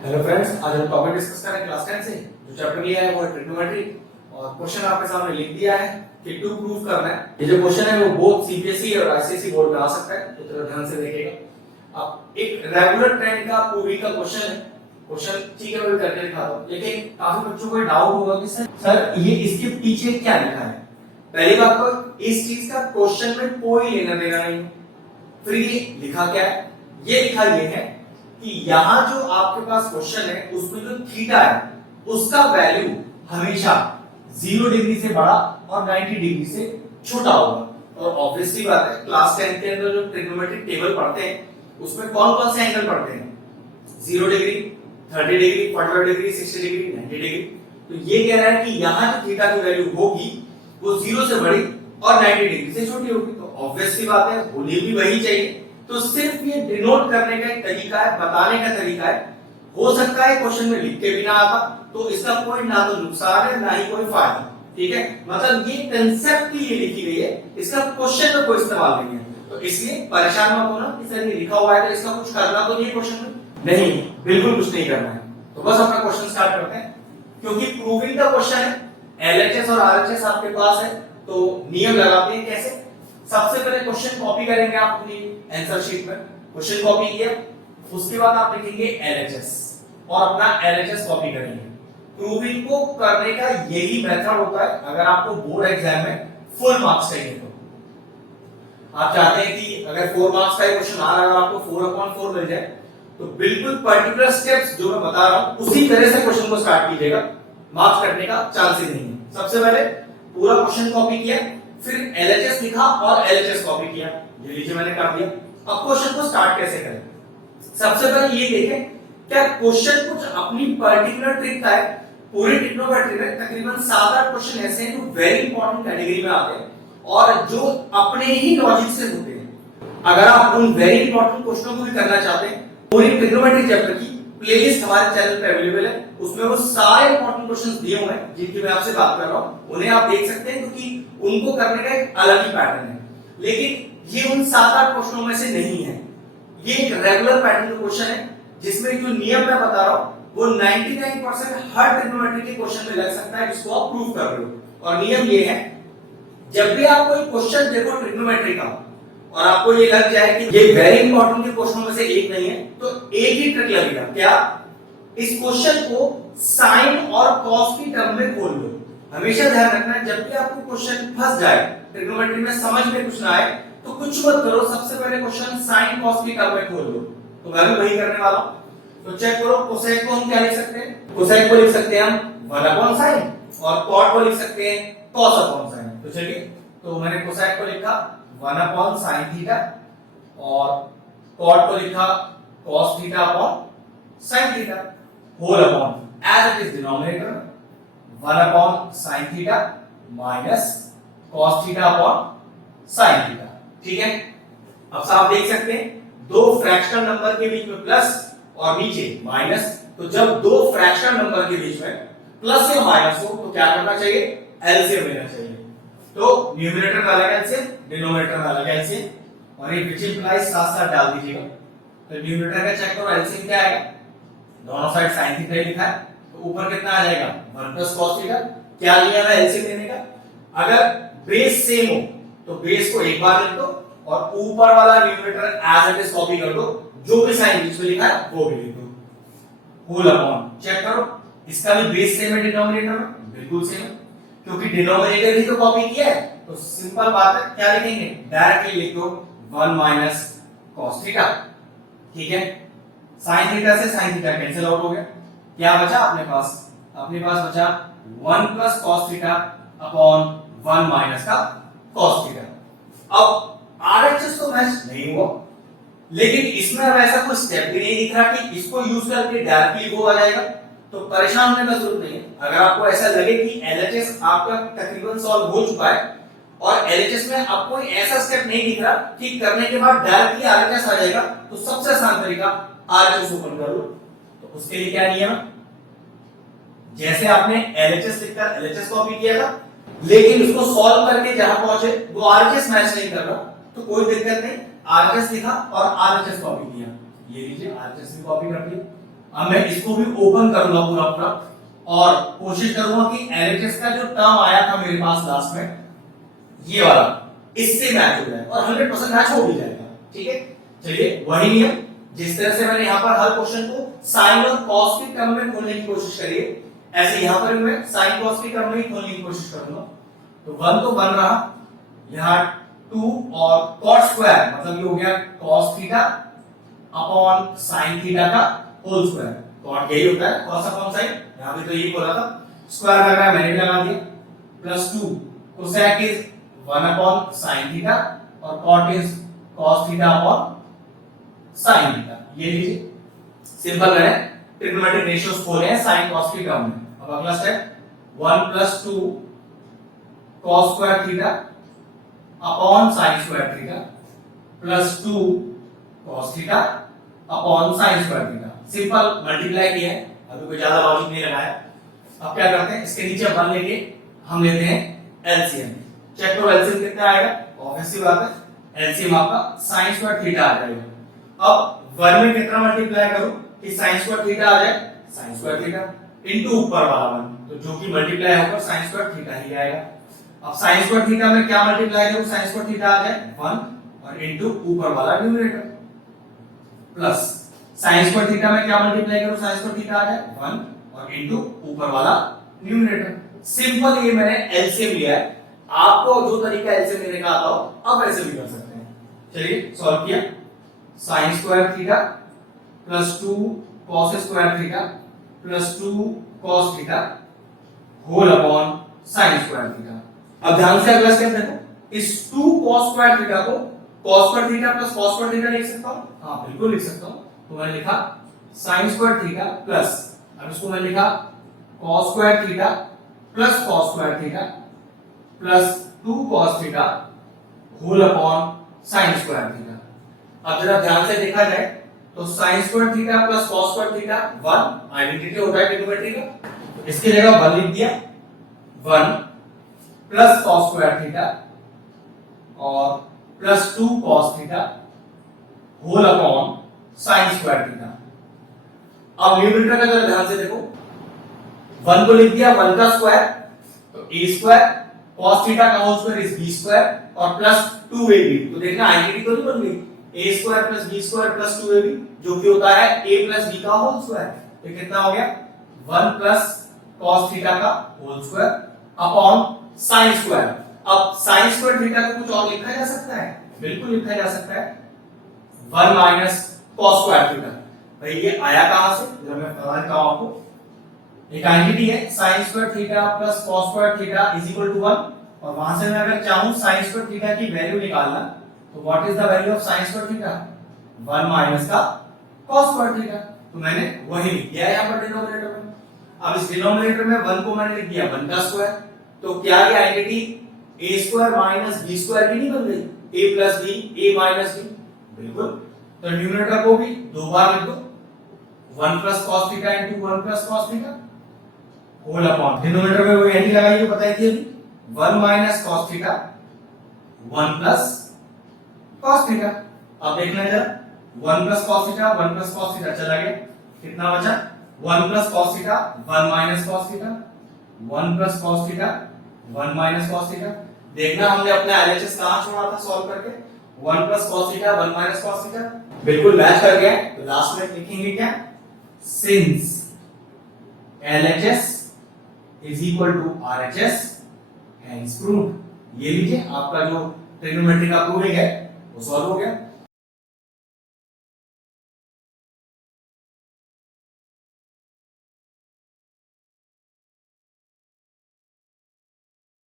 Hello friends, आज हम topic discuss करें क्लास 10 से। जो चैप्टर लिया है वो है ट्रिग्नोमेट्री और क्वेश्चन आपके सामने लिख दिया है कि टू प्रूव करना है। ये जो क्वेश्चन है वो बोथ सीबीएसई और आईसीएसई बोर्ड में आ सकता है, तो थोड़ा ध्यान से देखिएगा। अब एक रेगुलर ट्रेंड का प्रूविंग का क्वेश्चन है। क्वेश्चन ठीक है, मैं करके दिखाता हूं, लेकिन काफी बच्चों को डाउट होगा कि सर ये इसके पीछे क्या लिखा है। पहली बात तो इस चीज का क्वेश्चन में कोई लेना देना नहीं। फिर ये लिखा क्या है? ये लिखा ये है कि यहां जो आपके पास क्वेश्चन है उसमें जो थीटा है उसका वैल्यू हमेशा 0 डिग्री से बड़ा और 90 डिग्री से छोटा होगा। और ऑब्वियसली बात है, क्लास 10 के अंदर जो ट्रिग्नोमेट्रिक टेबल पढ़ते हैं उसमें कौन कौन से एंगल पढ़ते हैं? 0 degree, 30 degree, 45 degree, 60 degree, 90 degree. तो ये कह रहा है कि यहां जो थीटा की वैल्यू होगी वो 0 से बड़ी और 90 डिग्री से छोटी होगी। तो ऑब्वियसली बात है, होनी भी वही चाहिए। तो सिर्फ ये डिनोट करने का एक तरीका है, बताने का तरीका है। हो सकता है क्वेश्चन में लिख के भी ना आता, तो इसका कोई ना तो नुकसान है ना ही कोई फायदा। ठीक है, मतलब ये कंसेप्ट ही ये लिखी गई है, इसका क्वेश्चन में कोई इस्तेमाल नहीं है। तो इसलिए परेशान मत होना कि सर ये लिखा हुआ है तो इसका कुछ करना तो नहीं क्वेश्चन में। नहीं, बिल्कुल कुछ नहीं करना है। तो बस अपना क्वेश्चन स्टार्ट करते हैं, क्योंकि प्रूविंग का क्वेश्चन है। एलएचएस और आरएचएस आपके पास है, तो नियम लगाते हैं कैसे। सबसे पहले क्वेश्चन कॉपी करेंगे आप अपनी आंसर शीट में। क्वेश्चन कॉपी किया, उसके बाद आप लिखेंगे एलएचएस और अपना एलएचएस कॉपी करेंगे। प्रूविंग को करने का यही मेथड होता है। अगर आपको बोर्ड एग्जाम में फुल मार्क्स चाहिए तो आप चाहते हैं कि अगर 4 मार्क्स का क्वेश्चन आ रहा है और आपको 4/4 मिल जाए, तो बिल्कुल पर्टिकुलर स्टेप्स जो मैं बता रहा हूं उसी तरह से क्वेश्चन को स्टार्ट कीजिएगा। मार्क्स कटने का चांस ही नहीं है। सबसे पहले पूरा क्वेश्चन कॉपी किया, फिर एलएचएस लिखा और एलएचएस कॉपी किया। ये लीजिए मैंने कर दिया। अब क्वेश्चन को स्टार्ट कैसे करें? सबसे पहले ये देखें क्या क्वेश्चन कुछ अपनी पर्टिकुलर ट्रिक का है। पूरी ट्रिग्नोमेट्री में तकरीबन 7-8 क्वेश्चन ऐसे हैं जो वेरी इंपॉर्टेंट कैटेगरी में आते हैं और जो अपने ही लॉजिक से होते हैं। अगर आप उन वेरी इंपॉर्टेंट क्वेश्चनों को भी करना चाहते हैं, पूरी ट्रिग्नोमेट्री चैप्टर की प्लेलिस्ट हमारे चैनल पे अवेलेबल है। उसमें वो सारे इंपॉर्टेंट क्वेश्चंस दिए हुए हैं जिनकी मैं आपसे बात कर रहा हूं, उन्हें आप देख सकते हैं, क्योंकि उनको करने का एक अलग ही पैटर्न है। लेकिन ये उन 7-8 क्वेश्चनों में से नहीं है। ये एक रेगुलर पैटर्न का क्वेश्चन है जिसमें जो नियम मैं बता रहा हूं वो 99% हर ट्रिग्नोमेट्री के क्वेश्चन में लग सकता है जिसको आप प्रूव कर रहे हो। और नियम ये है, जब भी आप कोई क्वेश्चन देखो ट्रिग्नोमेट्री का और आपको ये लग जाए कि ये वेरी इंपॉर्टेंट के क्वेश्चनों में से एक नहीं है, तो एक ही ट्रिक लगेगा। क्या? इस क्वेश्चन को साइन और कॉस की टर्म में खोल लो। हमेशा ध्यान रखना है, जब भी आपको क्वेश्चन फंस जाए ट्रिग्नोमेट्री में, समझ में कुछ ना आए, तो कुछ मत करो, सबसे पहले क्वेश्चन साइन कॉस की टर्म में खोल लो। तो मैं भी वही करने वाला हूं। तो चेक करो, कोसेक को हम क्या लिख सकते हैं? कोसेक को लिख सकते हैं हम 1/sin और कॉट को लिख सकते हैं cos/sin। तो चलिए, तो मैंने कोसेक को लिखा 1/sin थीटा और कॉट को लिखा cos theta upon sin theta whole upon as it is denominator 1/sin theta minus cos theta upon sin theta. ठीक है, अब साफ देख सकते हैं दो फ्रैक्शनल नंबर के बीच में प्लस और नीचे माइनस। तो जब दो फ्रैक्शनल नंबर के बीच में प्लस या माइनस हो तो क्या करना चाहिए? एलसीएम लेना चाहिए। तो न्यूमरेटर का अलग एलसीएम, डिनोमिनेटर का अलग एलसीएम, और ये विच इंप्लाइज साथ साथ डाल दीजिएगा। तो न्यूमरेटर का चेक करो, एलसीएम क्या आएगा? दोनों साइड sin थीटा लिखा है, तो ऊपर कितना आ जाएगा? 1 cos थीटा। क्या लिया है एलसीएम लेने का? अगर बेस सेम हो तो बेस को एक बार लिख दो और ऊपर वाला numerator as it is copy कर दो, जो भी साइन बीच में लिखा है वो भी लिख दो। होल अपॉन चेक करो, इसका भी बेस सेम है, डिनोमिनेटर में बिल्कुल सेम है, क्योंकि डिनोमिनेटर ही तो कॉपी किया है। तो सिंपल बात है, क्या लिखेंगे? डायरेक्टली लिख दो 1 cos थीटा। ठीक है, sin थीटा से sin थीटा कैंसिल आउट हो गया। क्या बचा अपने पास? अपने पास बचा 1 cos थीटा अपॉन 1 का cos थीटा। अब आरएचएस तो मैच नहीं हुआ, लेकिन इसमें अब ऐसा कोई स्टेप भी नहीं दिख रहा कि इसको यूज करके डायरेक्टली वो आ जाएगा। तो परेशान होने का जरूरत नहीं है। अगर आपको ऐसा लगे कि एलएचएस आपका तकरीबन सॉल्व हो चुका है और एलएचएस में आपको ऐसा स्टेप नहीं दिख रहा कि करने के बाद डायरेक्टली आरएचएस आ जाएगा, तो सबसे आसान तरीका आरएचएस ओपन कर लो। तो उसके लिए क्या नियम? जैसे आपने एलएचएस लिखकर एलएचएस कॉपी किया था, लेकिन उसको सॉल्व करके जहां पहुंचे वो आरएचएस मैच नहीं कर रहा, तो कोई दिक्कत नहीं, आरएचएस लिखा और आरएचएस कॉपी किया। ये लीजिए आरएचएस भी कॉपी कर दिया। अब मैं इसको भी ओपन करूंगा पूरा पूरा और कोशिश करूंगा कि एलएचएस का जो टर्म आया था मेरे पास लास्ट में, ये वाला, इससे मैच हो जाए और 100% मैच हो भी जाएगा। ठीक है, चलिए वही नियम जिस तरह से मैंने यहाँ पर हर क्वेश्चन को साइन और कॉस के टर्म में खोलने की कोशिश करी है, ऐसे यहाँ पर भी मैं साइन कॉस के टर्म में ही खोलने की कोशिश करूंगा। तो 1 तो 1 रहा, यहाँ 2 और कॉट स्क्वायर मतलब ये हो गया cos theta upon sine theta का होल स्क्वायर। कॉट यही होता है, कॉस अपॉन साइन, यहाँ पे तो यही बोला था, स्क्वायर लग रहा है मैंने लगा दिया, plus 2 cosec is 1 upon sine theta और cot is cos theta upon sine theta. ये लीजिए सिंपल है, ट्रिग्नोमेट्रिक रेशियोज खोले हैं साइन कॉस की टर्म में। अब अगला step 1 plus 2 cos square theta upon sine square theta plus 2 cos theta upon sine square theta. Simple multiply किया है, अभी कोई ज्यादा लॉजिक नहीं लगाया। अब क्या करते हैं, इसके नीचे 1 लेके हम लेते हैं एलसीएम। चेक करो एलसीएम कितना आएगा, ऑब्वियस सी बात है एलसीएम आपका साइन स्क्वायर थीटा आ जाएगा। अब 1 में कितना मल्टीप्लाई करूं कि साइन स्क्वायर थीटा आ जाए, साइन स्क्वायर थीटा इनटू ऊपर वाला 1, तो जो कि मल्टीप्लाई होकर साइन स्क्वायर थीटा ही आएगा। अब साइन स्क्वायर थीटा में क्या मल्टीप्लाई करूं, साइन स्क्वायर थीटा आ जाए 1 और इनटू ऊपर वाला numerator, plus sign square theta में क्या मल्टीप्लाई करूं, साइन स्क्वायर थीटा आ जाए 1 और इनटू ऊपर वाला न्यूमरेटर। सिंपल ये मैंने एलसीएम लिया है, आपको जो तरीका एलसीएम लेने का आता हो आप ऐसे भी कर सकते हैं। चलिए सॉल्व किया, sine square theta plus 2 cos square theta plus 2 cos theta whole upon sine square theta. अब ध्यान से अगला स्टेप देखो, इस 2 cos स्क्वायर थीटा को cos square theta plus cos square theta लिख सकता हूं, हां बिल्कुल लिख सकता हूं। तो मैंने लिखा sin स्क्वायर थीटा प्लस, अब इसको मैंने लिखा cos square theta plus cos square theta plus 2 cos theta whole upon sin square theta. अब जरा ध्यान से देखा जाए तो sin square theta plus cos square theta 1 identity होता है ट्रिग्नोमेट्री का, तो इसकी जगह 1 लिख दिया, 1 प्लस cos स्क्वायर थीटा और plus 2 cos theta whole upon sin square theta. अब न्यूमरेटर का जरा ध्यान से देखो, 1 को लिख दिया 1 का स्क्वायर तो a स्क्वायर, cos थीटा का whole square is b square और प्लस 2ab। तो देखना आइडेंटिटी तो नहीं बन गई, a square plus b square plus 2ab जो कि होता है a प्लस b का होल स्क्वायर। तो कितना हो गया 1 प्लस cos थीटा का whole square upon sin square. अब sin स्क्वायर थीटा को कुछ और लिखा जा सकता है, बिल्कुल लिखा जा सकता है 1 माइनस cos स्क्वायर थीटा। भाई ये आया कहां से, जब मैं बता देता हूं आपको, एक आइडेंटिटी है sin square theta plus cos square theta is equal to 1 और वहां से मैं अगर चाहूं sin स्क्वायर थीटा की वैल्यू निकालना तो what is the value of sin square theta, 1 minus का cos स्क्वायर थीटा। तो मैंने वही लिख दिया यहां पर डिनोमिनेटर में। अब इस डिनोमिनेटर में 1 को मैंने लिख दिया 1 का स्क्वायर, तो क्या ये identity a square minus b square की नहीं बन गई, a plus b a minus b, बिल्कुल। तो न्यूमरेटर को भी दो बार लिख दो, 1 plus cos theta into 1 plus cos theta whole upon denominator में वही एंटी लगाइए, बताई थी अभी 1 minus cos theta 1 plus cos theta. अब देखना जरा 1 plus cos theta 1 plus cos theta चला गया, कितना बचा 1 plus cos theta 1 minus cos theta 1 plus cos theta 1 minus cos theta. देखना हमने अपना एलएचएस कहां छोड़ा था सॉल्व करके, 1 plus cos theta 1 minus cos theta, बिल्कुल मैच कर गया। तो लास्ट में लिखेंगे क्या, since LHS is equal to RHS hence proved. ये लीजिए आपका जो ट्रिग्नोमेट्री का प्रूविंग है वो सॉल्व हो गया।